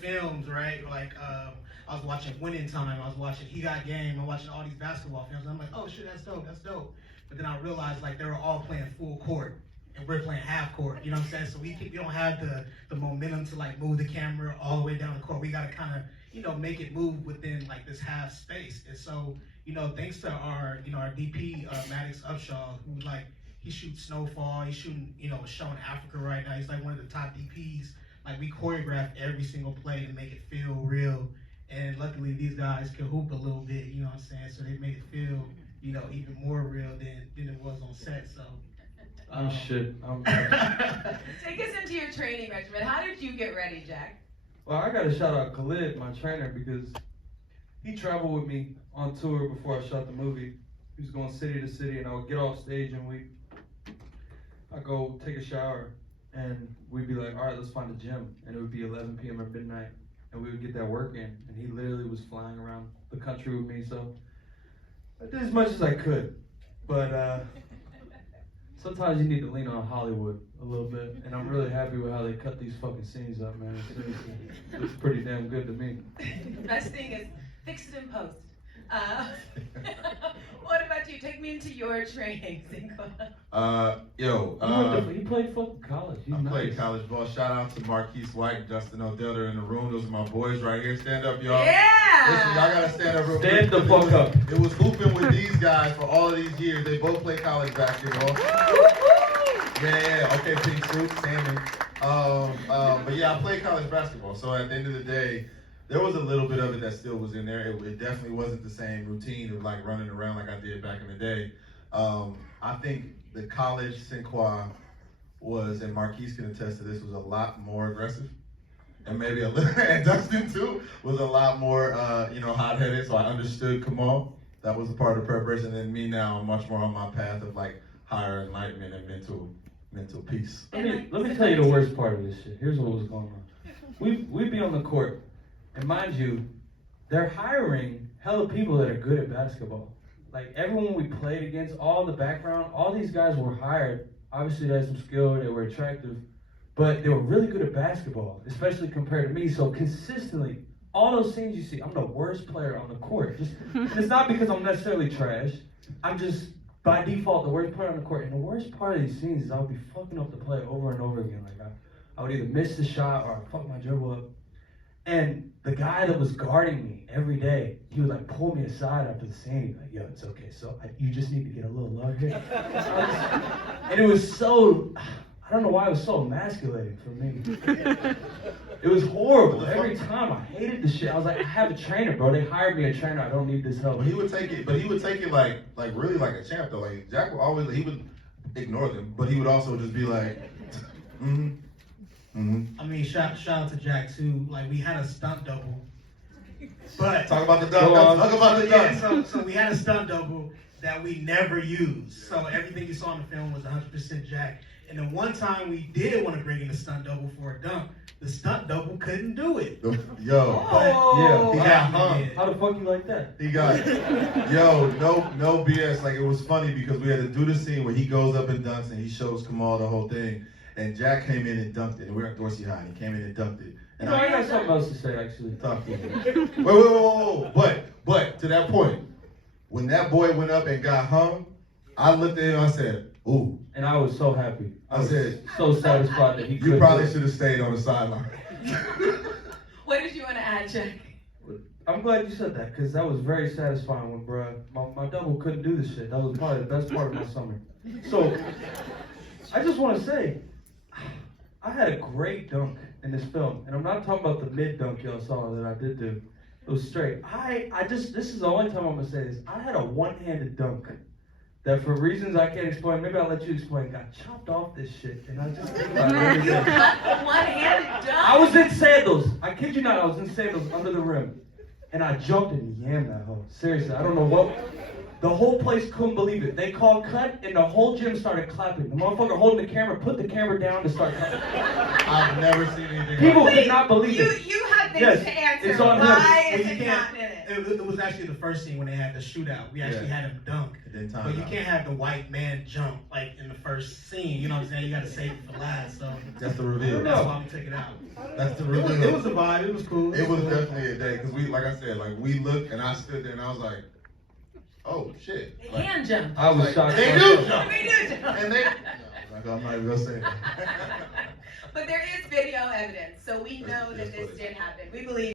films, right? Like I was watching Winning Time, I was watching He Got Game, I'm watching all these basketball films. And I'm like, oh shit, that's dope, that's dope. But then I realized like they were all playing full court and we're playing half court. You know what I'm saying? So we don't have the momentum to like move the camera all the way down the court. We gotta kind of make it move within like this half space. And so thanks to our our DP Maddox Upshaw, who like he shoots Snowfall, he's shooting a show in Africa right now. He's like one of the top DPs. Like we choreograph every single play to make it feel real. And luckily these guys can hoop a little bit, you know what I'm saying? So they made it feel, even more real than it was on set. So shit. Take us into your training regimen. How did you get ready, Jack? Well, I gotta shout out Khalid, my trainer, because he traveled with me on tour before I shot the movie. He was going city to city, and I would get off stage and I'd go take a shower, and we'd be like, all right, let's find a gym. And it would be 11 p.m. or midnight, and we would get that work in. And he literally was flying around the country with me, so I did as much as I could. But sometimes you need to lean on Hollywood a little bit, and I'm really happy with how they cut these fucking scenes up, man. Seriously, it looks pretty damn good to me. The best thing is fix it in post. What about you? Take me into your training, Sinqua. You played fucking college. I played college ball. Shout out to Marquise White, Justin Odell. They're in the room. Those are my boys right here. Stand up, y'all. Yeah! Listen, y'all gotta stand up real quick. Stand the fuck up. It was hooping with these guys for all of these years. They both play college basketball. Yeah. Okay, pink suit, Sammy. But yeah, I played college basketball. So at the end of the day, there was a little bit of it that still was in there. It definitely wasn't the same routine of like running around like I did back in the day. I think the college Sinqua was, and Marquise can attest to this, was a lot more aggressive. And maybe a little, and Dustin too, was a lot more, hot-headed. So I understood Kamal. That was a part of the preparation. And me now, I'm much more on my path of like higher enlightenment and mental peace. Let me tell you the worst part of this shit. Here's what was going on. We'd be on the court. And mind you, they're hiring hella people that are good at basketball. Like everyone we played against, all the background, all these guys were hired. Obviously they had some skill, they were attractive, but they were really good at basketball, especially compared to me. So consistently, all those things you see, I'm the worst player on the court. It's not because I'm necessarily trash. I'm just, by default, the worst player on the court. And the worst part of these scenes is I would be fucking up the play over and over again. Like I would either miss the shot or I'd fuck my dribble up. And the guy that was guarding me every day, he would like pull me aside after the scene. He'd be like, yo, it's okay. So you just need to get a little love here. And it was so, I don't know why it was so emasculating for me. It was horrible. Every time I hated the shit. I was like, I have a trainer, bro. They hired me a trainer. I don't need this help. But he would take it like really like a champ though. Like Jack would always, he would ignore them, but he would also just be like, mm-hmm. I mean, shout out to Jack too. Like we had a stunt double, but talk about the dunk. Talk about the dunk. Yeah, so we had a stunt double that we never used. So everything you saw in the film was 100% Jack. And then one time we did want to bring in a stunt double for a dunk. The stunt double couldn't do it. Yo, yeah, he got hung. How the fuck you like that? He got no BS. Like it was funny because we had to do the scene where he goes up and dunks and he shows Kamal the whole thing. And Jack came in and dunked it. And we were at Dorsey High. And he came in and dunked it. And I got something else to say, actually. Talk to me. Wait. But to that point, when that boy went up and got hung, I looked at him and I said, ooh. And I was so happy. I said, so satisfied that he could. You probably should have stayed on the sideline. What did you want to add, Jack? I'm glad you said that, because that was very satisfying when, my double couldn't do this shit. That was probably the best part of my summer. So, I just want to say, I had a great dunk in this film, and I'm not talking about the mid dunk y'all saw that I did do. It was straight. This is the only time I'm gonna say this. I had a one-handed dunk that, for reasons I can't explain, maybe I'll let you explain, got chopped off this shit, and I just think about it every day. One-handed dunk? I was in sandals. I kid you not, I was in sandals under the rim, and I jumped and yammed that hoe. Seriously, I don't know what. The whole place couldn't believe it. They called cut, and the whole gym started clapping. The motherfucker holding the camera put the camera down to start clapping. I've never seen anything People like could not believe it. You had have things Yes, to answer. it's on him. Why Well, is you it can't- not in it? It was actually the first scene when they had the shootout. We actually had him dunk. And then time But you out. can't have the white man jump like in the first scene. You know what I'm saying? You got to save it for last. So That's the reveal. that's why we took it out. That's the It was, reveal. it was a vibe. It was cool. It was cool. definitely a day because we, like I said, like we looked and I stood there and I was like, oh shit. They Like, can jump. I was like, shocked. they myself. do jump. They do jump. And they. No, like, I'm not even gonna say that. But there is video evidence, so we There's- know that there's this footage. did happen. We believe.